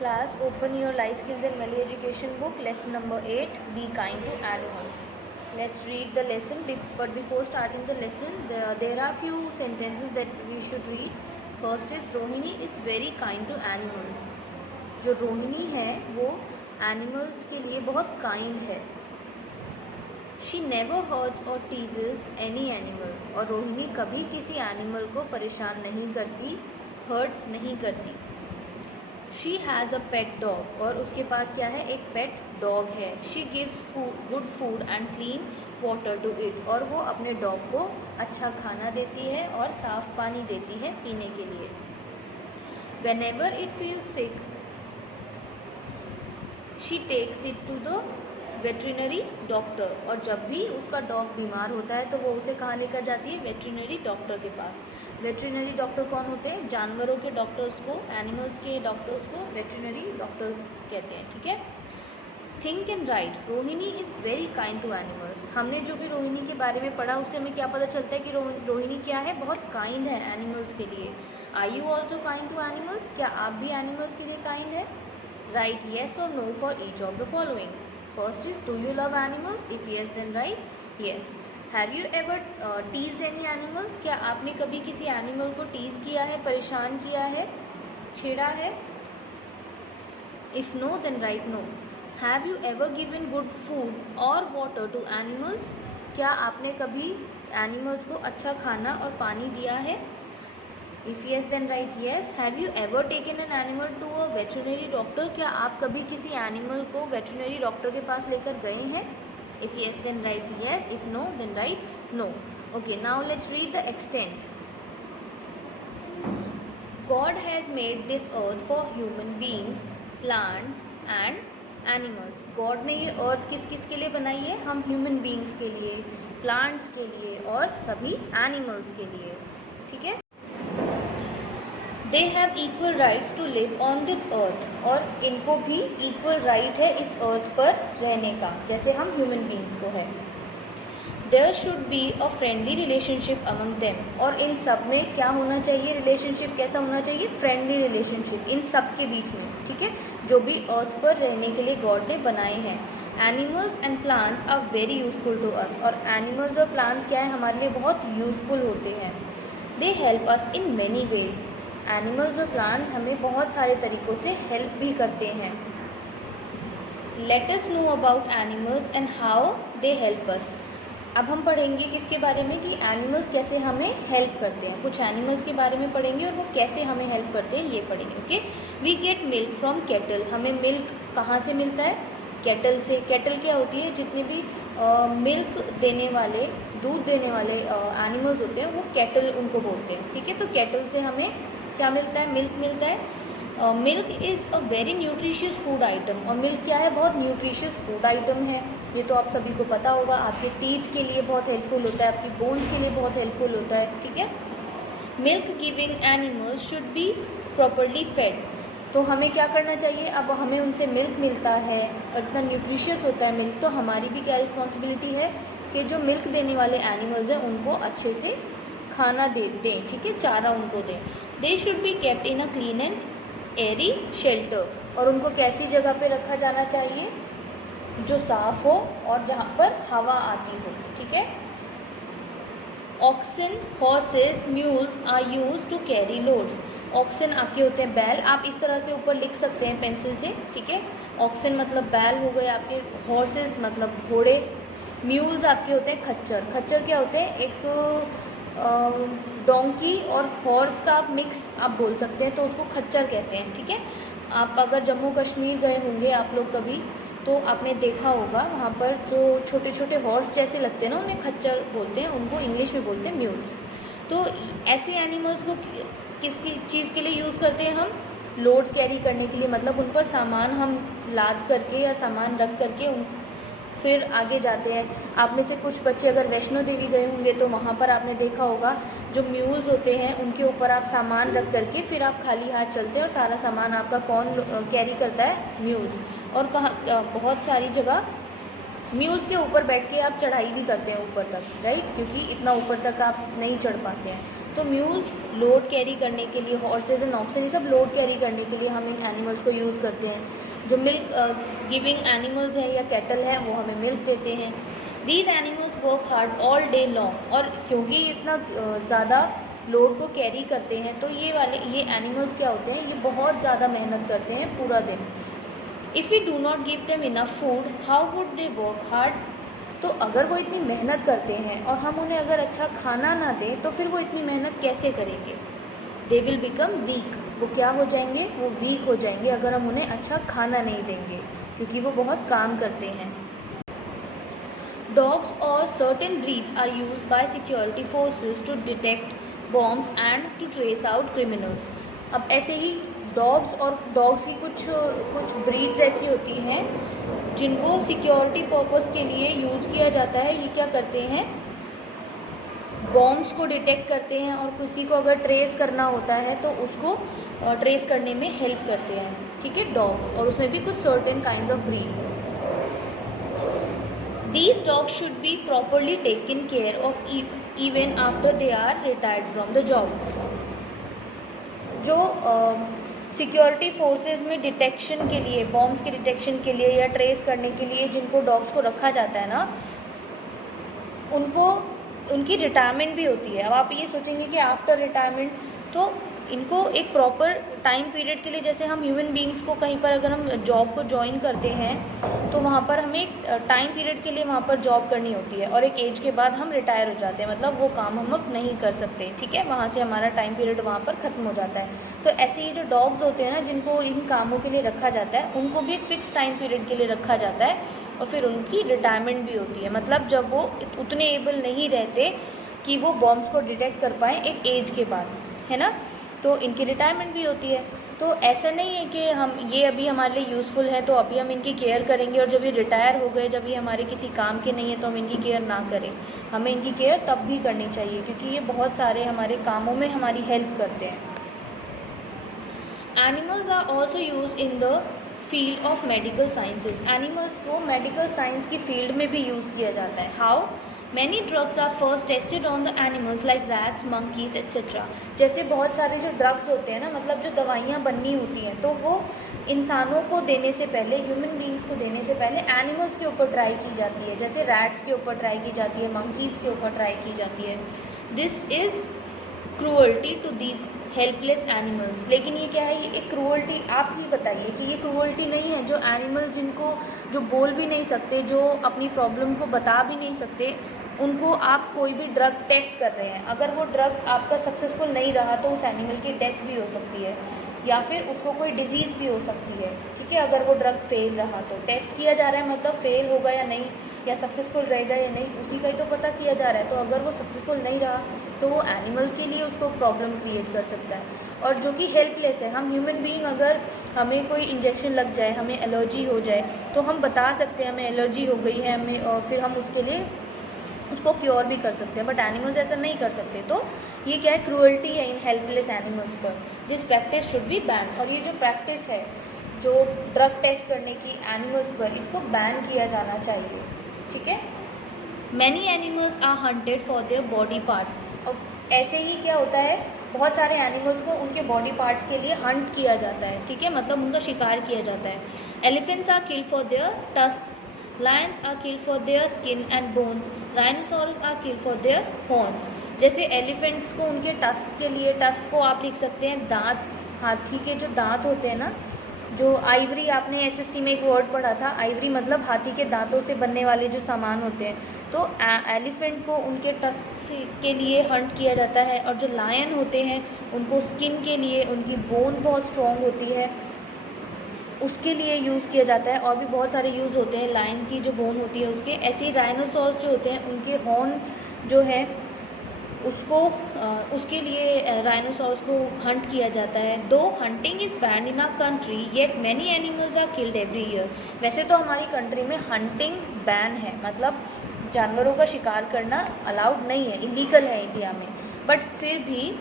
Class, open your life skills and Malay education book, lesson number 8, be kind to animals. Let's read the lesson, but before starting the lesson, there are few sentences that we should read. First is, Rohini is very kind to animals. जो रोहिणी है वो animals के लिए बहुत kind है. She never hurts or teases any animal. और रोहिणी कभी किसी एनिमल को परेशान नहीं करती, हर्ट नहीं करती. She has a pet dog. और उसके पास क्या है, एक पेट डॉग है. She gives good food and clean water to it. और वो अपने डॉग को अच्छा खाना देती है और साफ पानी देती है पीने के लिए. Whenever it feels sick, she takes it to the veterinary doctor. और जब भी उसका डॉग बीमार होता है तो वो उसे कहाँ लेकर जाती है, वेटरिनरी डॉक्टर के पास. वेटरिनरी डॉक्टर कौन होते हैं, जानवरों के डॉक्टर्स को, एनिमल्स के डॉक्टर्स को वेटरिनरी डॉक्टर कहते हैं. ठीक है. Think and write, Rohini is very kind to animals. हमने जो भी रोहिणी के बारे में पढ़ा उससे हमें क्या पता चलता है कि रोहिणी क्या है, बहुत काइंड है एनिमल्स के लिए. Are you also kind to animals, क्या आप भी एनिमल्स के लिए काइंड है. राइट येस और no for each of the following. First is, do you love animals? If yes, then write yes. Have you ever teased any animal? क्या आपने कभी किसी एनिमल को टीज किया है, परेशान किया है, छेड़ा है. If no, then write no. Have you ever given good food or water to animals? क्या आपने कभी एनिमल्स को अच्छा खाना और पानी दिया है. If yes, then write yes. Have you ever taken an animal to a veterinary doctor? क्या आप कभी किसी एनिमल को वेटरनरी डॉक्टर के पास लेकर गए हैं. If yes, then write yes. If no, then write no. Okay, now let's read the extent. God has made this earth for human beings, plants and animals. God ने ये earth किस किस के लिए बनाई है, हम human beings के लिए, plants के लिए और सभी animals के लिए. ठीक है. They have equal rights to live on this earth. और इनको भी equal right है इस earth पर रहने का, जैसे हम human beings को है. There should be a friendly relationship among them. और इन सब में क्या होना चाहिए, relationship कैसा होना चाहिए, friendly relationship इन सब के बीच में. ठीक है, जो भी earth पर रहने के लिए God ने बनाए हैं. Animals and plants are very useful to us. और animals और plants क्या है, हमारे लिए बहुत useful होते हैं. They help us in many ways. Animals और प्लांट्स हमें बहुत सारे तरीक़ों से हेल्प भी करते हैं. Let us know about animals and how they help us. अब हम पढ़ेंगे किसके बारे में, कि एनिमल्स कैसे हमें हेल्प करते हैं. कुछ एनिमल्स के बारे में पढ़ेंगे और वो कैसे हमें हेल्प करते हैं ये पढ़ेंगे. Okay. We get milk from cattle. हमें मिल्क कहाँ से मिलता है, कैटल से. कैटल क्या होती है, जितने भी मिल्क देने वाले, दूध देने वाले एनिमल्स होते हैं वो कैटल उनको बोलते हैं. ठीक है. तो कैटल से हमें क्या मिलता है, मिल्क मिलता है. Milk is a very nutritious food item. और मिल्क क्या है, बहुत न्यूट्रिशियस फूड आइटम है. ये तो आप सभी को पता होगा. आपके टीथ के लिए बहुत हेल्पफुल होता है, आपकी बोन्स के लिए बहुत हेल्पफुल होता है. ठीक है. Milk giving animals should be properly fed. तो हमें क्या करना चाहिए, अब हमें उनसे मिल्क मिलता है और इतना न्यूट्रिशियस होता है मिल्क, तो हमारी भी क्या रिस्पॉन्सिबिलिटी है कि जो मिल्क देने वाले एनिमल्स हैं उनको अच्छे से खाना दें. ठीक है, चारा उनको दें. They should be kept in a clean and airy shelter. और उनको कैसी जगह पे रखा जाना चाहिए, जो साफ़ हो और जहाँ पर हवा आती हो. ठीक है. Oxen, horses, mules are use to carry loads. Oxen आपके होते हैं बैल. आप इस तरह से ऊपर लिख सकते हैं पेंसिल से. ठीक है. ऑक्सन मतलब बैल हो गए आपके, हॉर्सेस मतलब घोड़े, म्यूल्स आपके होते हैं खच्चर. खच्चर क्या होते हैं, एक डोंकी और हॉर्स का आप मिक्स आप बोल सकते हैं, तो उसको खच्चर कहते हैं. ठीक है. आप अगर जम्मू कश्मीर गए होंगे आप लोग कभी, तो आपने देखा होगा वहाँ पर जो छोटे छोटे हॉर्स जैसे लगते हैं ना, उन्हें खच्चर बोलते हैं, उनको इंग्लिश में बोलते हैं म्यूल्स. तो ऐसे एनिमल्स को किस चीज़ के लिए यूज़ करते हैं हम, लोड्स कैरी करने के लिए. मतलब उन पर सामान हम लाद करके या सामान रख करके उन फिर आगे जाते हैं. आप में से कुछ बच्चे अगर वैष्णो देवी गए होंगे तो वहाँ पर आपने देखा होगा जो म्यूल्स होते हैं उनके ऊपर आप सामान रख करके फिर आप खाली हाथ चलते हैं और सारा सामान आपका कौन कैरी करता है, म्यूल्स. और कहाँ बहुत सारी जगह म्यूल्स के ऊपर बैठ के आप चढ़ाई भी करते हैं ऊपर तक, राइट, क्योंकि इतना ऊपर तक आप नहीं चढ़ पाते हैं. तो म्यूल्स लोड कैरी करने के लिए, हॉर्सेज एंड ऑक्सन ये सब लोड कैरी करने के लिए हम इन एनिमल्स को यूज़ करते हैं। जो मिल्क गिविंग एनिमल्स हैं या कैटल है वो हमें मिल्क देते हैं। These animals work hard all day long, और क्योंकि इतना ज़्यादा लोड को कैरी करते हैं तो ये एनिमल्स क्या होते हैं, ये बहुत ज़्यादा मेहनत करते हैं पूरा दिन। If we do not give them enough food how would they work hard, तो अगर वो इतनी मेहनत करते हैं और हम उन्हें अगर अच्छा खाना ना दें तो फिर वो इतनी मेहनत कैसे करेंगे। दे विल बिकम वीक, वो क्या हो जाएंगे, वो वीक हो जाएंगे अगर हम उन्हें अच्छा खाना नहीं देंगे, क्योंकि वो बहुत काम करते हैं। Dogs or certain breeds are used by security forces to detect bombs and to trace out criminals. अब ऐसे ही डॉग्स की कुछ ब्रीड्स ऐसी होती हैं जिनको सिक्योरिटी पर्पस के लिए यूज़ किया जाता है। ये क्या करते हैं, बॉम्ब्स को डिटेक्ट करते हैं और किसी को अगर ट्रेस करना होता है तो उसको ट्रेस करने में हेल्प करते हैं, ठीक है, डॉग्स, और उसमें भी कुछ certain kinds of breed. These dogs should be properly taken care of even after they are retired from the job. जो सिक्योरिटी फोर्सेस में डिटेक्शन के लिए, बॉम्ब्स के डिटेक्शन के लिए या ट्रेस करने के लिए जिनको डॉग्स को रखा जाता है ना, उनकी रिटायरमेंट भी होती है। अब आप ये सोचेंगे कि आफ्टर रिटायरमेंट, तो इनको एक प्रॉपर टाइम पीरियड के लिए, जैसे हम ह्यूमन बींग्स को कहीं पर अगर हम जॉब को ज्वाइन करते हैं तो वहाँ पर हमें एक टाइम पीरियड के लिए वहाँ पर जॉब करनी होती है और एक एज के बाद हम रिटायर हो जाते हैं, मतलब वो काम हम अब नहीं कर सकते, ठीक है, वहाँ से हमारा टाइम पीरियड वहाँ पर ख़त्म हो जाता है। तो ऐसे ही जो डॉग्स होते हैं ना, जिनको इन कामों के लिए रखा जाता है, उनको भी एक फ़िक्स टाइम पीरियड के लिए रखा जाता है और फिर उनकी रिटायरमेंट भी होती है, मतलब जब वो उतने एबल नहीं रहते कि वो बॉम्ब्स को डिटेक्ट कर पाएँ एक एज के बाद, है ना, तो इनकी रिटायरमेंट भी होती है। तो ऐसा नहीं है कि हम ये अभी हमारे लिए यूज़फुल है तो अभी हम इनकी केयर करेंगे और जब ये रिटायर हो गए, जब ये हमारे किसी काम के नहीं है तो हम इनकी केयर ना करें। हमें इनकी केयर तब भी करनी चाहिए क्योंकि ये बहुत सारे हमारे कामों में हमारी हेल्प करते हैं। Animals are also use in the field of medical sciences. Animals को मेडिकल साइंस की फील्ड में भी यूज़ किया जाता है। How? Many drugs are first tested on the animals like rats, monkeys, etc. जैसे बहुत सारे जो ड्रग्स होते हैं ना, मतलब जो दवाइयाँ बननी होती हैं, तो वो इंसानों को देने से पहले, ह्यूमन बींग्स को देने से पहले एनिमल्स के ऊपर ट्राई की जाती है। जैसे रैट्स के ऊपर ट्राई की जाती है, मंकीज़ के ऊपर ट्राई की जाती है। This is cruelty to these helpless animals. लेकिन ये क्या है, ये एक क्रूअल्टी, आप ही बताइए कि ये क्रूअल्टी नहीं है जो एनिमल जो बोल भी नहीं सकते, जो अपनी प्रॉब्लम को बता भी नहीं सकते, उनको आप कोई भी ड्रग टेस्ट कर रहे हैं, अगर वो ड्रग आपका सक्सेसफुल नहीं रहा तो उस एनिमल की डेथ भी हो सकती है या फिर उसको कोई डिजीज़ भी हो सकती है, ठीक है। अगर वो ड्रग फेल रहा तो टेस्ट किया जा रहा है, मतलब फेल होगा या नहीं, या सक्सेसफुल रहेगा या नहीं, उसी का ही तो पता किया जा रहा है। तो अगर वो सक्सेसफुल नहीं रहा तो वो एनिमल के लिए उसको प्रॉब्लम क्रिएट कर सकता है, और जो कि हेल्पलेस है। हम ह्यूमन बीइंग, अगर हमें कोई इंजेक्शन लग जाए, हमें एलर्जी हो जाए, तो हम बता सकते हैं हमें एलर्जी हो गई है हमें, और फिर हम उसके लिए उसको क्योर भी कर सकते हैं, बट एनिमल्स ऐसा नहीं कर सकते। तो ये क्या है, क्रूअल्टी है इन हेल्पलेस एनिमल्स पर। This practice should be ban, और ये जो प्रैक्टिस है जो ड्रग टेस्ट करने की एनिमल्स पर, इसको बैन किया जाना चाहिए, ठीक है। Many animals are hunted for their body parts. और ऐसे ही क्या होता है, बहुत सारे एनिमल्स को उनके बॉडी पार्ट्स के लिए हंट किया जाता है, ठीक है, मतलब उनका शिकार किया जाता है। Elephants are killed for their tusks, lions are killed for their skin and bones, rhinoceros are killed for their horns. जैसे एलिफेंट्स को उनके टस्क के लिए, टस्क को आप लिख सकते हैं दांत, हाथी के जो दांत होते हैं ना, जो आइवरी, आपने एसएसटी में एक वर्ड पढ़ा था, आइवरी मतलब हाथी के दांतों से बनने वाले जो सामान होते हैं, तो एलिफेंट को उनके टस्क के लिए हंट किया जाता है। और जो लायन होते हैं उनको स्किन के लिए, उनकी बोन बहुत स्ट्रॉन्ग होती है, उसके लिए यूज़ किया जाता है। और भी बहुत सारे यूज़ होते हैं लायन की जो बोन होती है उसके। ऐसे ही राइनोसॉर्स जो होते हैं उनके हॉर्न जो है उसके लिए राइनोसॉर्स को हंट किया जाता है। Though hunting is banned in our country yet many animals are killed every year. वैसे तो हमारी कंट्री में हंटिंग बैन है, मतलब जानवरों का शिकार करना अलाउड नहीं है, इलीगल है इंडिया में, बट फिर भी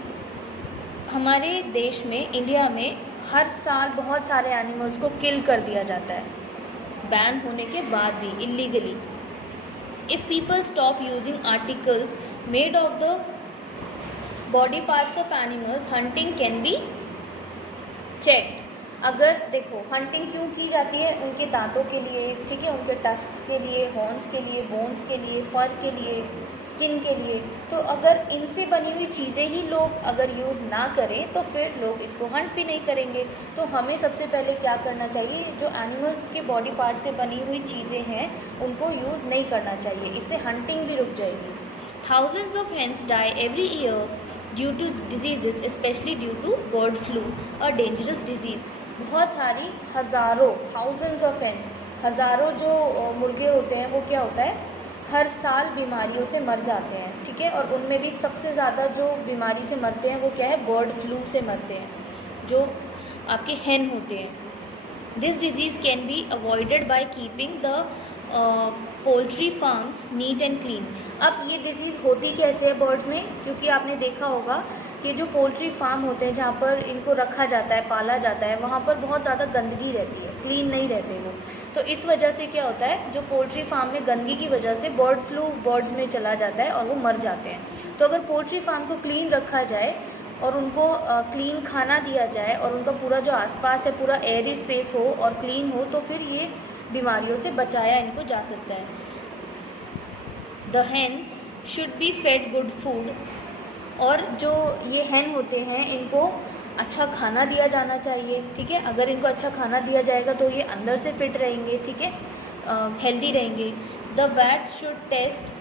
हमारे देश में, इंडिया में हर साल बहुत सारे एनिमल्स को किल कर दिया जाता है, बैन होने के बाद भी illegally. If people stop using articles made of the body parts of animals hunting can be check. अगर देखो हंटिंग क्यों की जाती है, उनके दांतों के लिए, ठीक है, उनके टस्क के लिए, हॉर्न्स के लिए, बोन्स के लिए, फर के लिए, स्किन के लिए। तो अगर इनसे बनी हुई चीज़ें ही लोग अगर यूज़ ना करें तो फिर लोग इसको हंट भी नहीं करेंगे। तो हमें सबसे पहले क्या करना चाहिए, जो एनिमल्स के बॉडी पार्ट से बनी हुई चीज़ें हैं उनको यूज़ नहीं करना चाहिए, इससे हंटिंग भी रुक जाएगी। Thousands of hens die every year due to diseases, specially due to bird flu, a dangerous disease. बहुत सारी हज़ारों, थाउजेंड्स ऑफ हेन्स, हज़ारों जो मुर्गे होते हैं वो क्या होता है, हर साल बीमारियों से मर जाते हैं, ठीक है। और उनमें भी सबसे ज़्यादा जो बीमारी से मरते हैं वो क्या है, बर्ड फ्लू से मरते हैं, जो आपके हेन होते हैं। This disease can be avoided by keeping the poultry farms neat and clean. अब ये डिजीज़ होती कैसे है बर्ड्स में, क्योंकि आपने देखा होगा कि जो पोल्ट्री फार्म होते हैं जहाँ पर इनको रखा जाता है, पाला जाता है, वहाँ पर बहुत ज़्यादा गंदगी रहती है, क्लीन नहीं रहते वो। तो इस वजह से क्या होता है, जो पोल्ट्री फार्म में गंदगी की वजह से बर्ड फ्लू बर्ड्स में चला जाता है और वो मर जाते हैं। तो अगर पोल्ट्री फार्म को क्लीन रखा जाए और उनको क्लीन खाना दिया जाए और उनका पूरा जो आसपास है पूरा एयरी स्पेस हो और क्लीन हो, तो फिर ये बीमारियों से बचाया इनको जा सकता है। The hens should be fed good food. और जो ये हैन होते हैं इनको अच्छा खाना दिया जाना चाहिए, ठीक है। अगर इनको अच्छा खाना दिया जाएगा तो ये अंदर से फिट रहेंगे, ठीक है, हेल्दी रहेंगे। The vets should test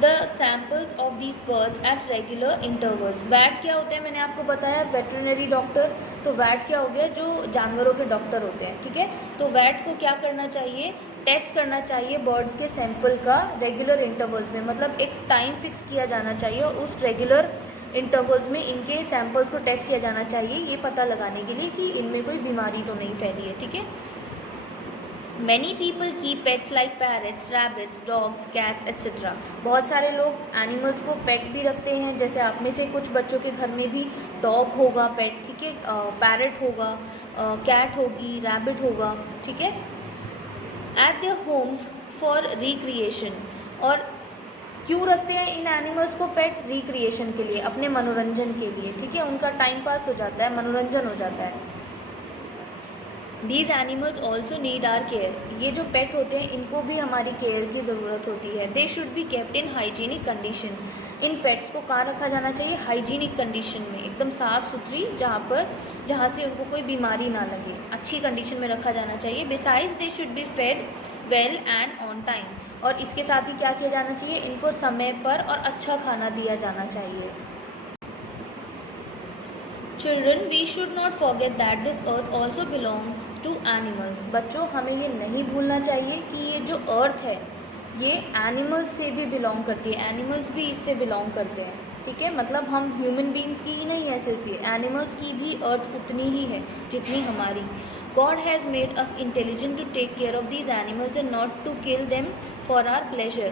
the samples of these birds at regular intervals. Vet क्या होते हैं, मैंने आपको बताया, वेटरनरी डॉक्टर। तो वैट क्या हो गया, जो जानवरों के डॉक्टर होते हैं, ठीक है। तो वैट को क्या करना चाहिए, टेस्ट करना चाहिए बर्ड्स के सैंपल का रेगुलर इंटरवल्स में, मतलब एक टाइम फिक्स किया जाना चाहिए और उस रेगुलर इंटरवल्स में इनके सैंपल्स को टेस्ट किया जाना चाहिए, ये पता लगाने के लिए कि इनमें कोई बीमारी तो नहीं फैली है, ठीक है। Many people keep pets like parrots, rabbits, dogs, cats etcetera. बहुत सारे लोग एनिमल्स को पेट भी रखते हैं, जैसे आप में से कुछ बच्चों के घर में भी डॉग होगा पेट, ठीक है, पैरट होगा, कैट होगी, रैबिट होगा, ठीक है, eight their homes for recreation. और क्यों रखते हैं इन एनिमल्स को पेट, रिक्रिएशन के लिए, अपने मनोरंजन के लिए, ठीक है, उनका टाइम पास हो जाता है, मनोरंजन हो जाता है। These animals also need our care। ये जो पेट होते हैं इनको भी हमारी केयर की ज़रूरत होती है। They should be kept in hygienic condition। In pets को कहाँ रखा जाना चाहिए, हाइजीनिक कंडीशन में, एकदम साफ़ सुथरी, जहाँ से उनको कोई बीमारी ना लगे, अच्छी कंडीशन में रखा जाना चाहिए। Besides they should be fed well and on time। और इसके साथ ही क्या किया जाना चाहिए, इनको समय पर और अच्छा खाना दिया जाना चाहिए। Children, we should not forget that this earth also belongs to animals। बच्चों, हमें ये नहीं भूलना चाहिए कि ये जो अर्थ है ये एनिमल्स से भी बिलोंग करती है, एनिमल्स भी इससे बिलोंग करते हैं, ठीक है। मतलब हम ह्यूमन बींग्स की ही नहीं है सिर्फ ये, एनिमल्स की भी अर्थ उतनी ही है जितनी हमारी। God has made us intelligent to take care of these animals and not to kill them for our pleasure।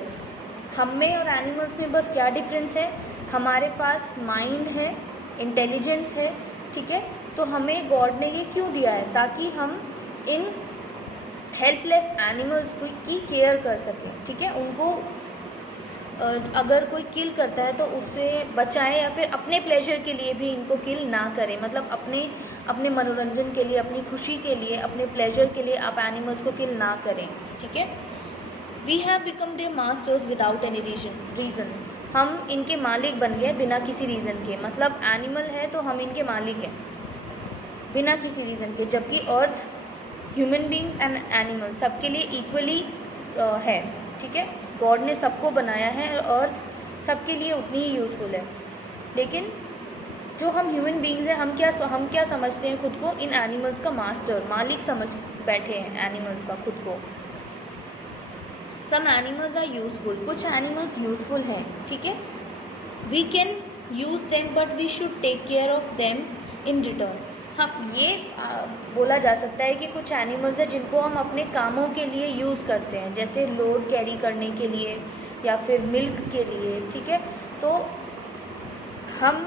हम में और एनिमल्स में बस क्या डिफरेंस है, हमारे पास माइंड है, इंटेलिजेंस है, ठीक है। तो हमें गॉड ने ये क्यों दिया है, ताकि हम इन हेल्पलेस एनिमल्स की केयर कर सकें, ठीक है। उनको अगर कोई किल करता है तो उससे बचाएं, या फिर अपने प्लेजर के लिए भी इनको किल ना करें, मतलब अपने मनोरंजन के लिए, अपनी खुशी के लिए, अपने प्लेजर के लिए आप एनिमल्स को किल ना करें, ठीक है। We have become their masters without any reason. हम इनके मालिक बन गए बिना किसी रीज़न के, मतलब एनिमल है तो हम इनके मालिक हैं बिना किसी रीज़न के, जबकि अर्थ, ह्यूमन बींग्स एंड एनिमल सबके लिए इक्वली है, ठीक है। गॉड ने सबको बनाया है और अर्थ सबके लिए उतनी ही यूज़फुल है। लेकिन जो हम ह्यूमन बींग्स हैं, हम क्या समझते हैं खुद को, इन एनिमल्स का मालिक समझ बैठे हैं एनिमल्स का खुद को। सम एनिमल्स आर यूजफुल, कुछ एनिमल्स यूजफुल हैं, ठीक है। We can use them but we should take care of them in return. हाँ, ये बोला जा सकता है कि कुछ एनिमल्स हैं जिनको हम अपने कामों के लिए यूज़ करते हैं, जैसे लोड कैरी करने के लिए या फिर मिल्क के लिए, ठीक है। तो हम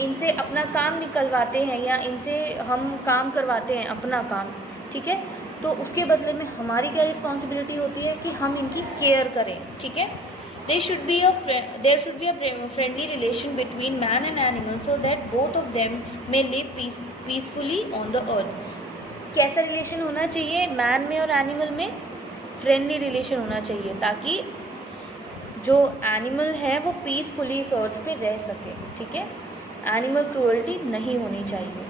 इनसे अपना काम निकलवाते हैं या इनसे हम काम करवाते हैं अपना काम, ठीक है। तो उसके बदले में हमारी क्या रिस्पॉन्सिबिलिटी होती है कि हम इनकी केयर करें, ठीक है। there should be a friendly relation between man and animal so that both of them may live peacefully on the earth. कैसा रिलेशन होना चाहिए मैन में और एनिमल में? फ्रेंडली रिलेशन होना चाहिए ताकि जो एनिमल है वो पीसफुली इस अर्थ पे रह सके, ठीक है। एनिमल क्रूअल्टी नहीं होनी चाहिए।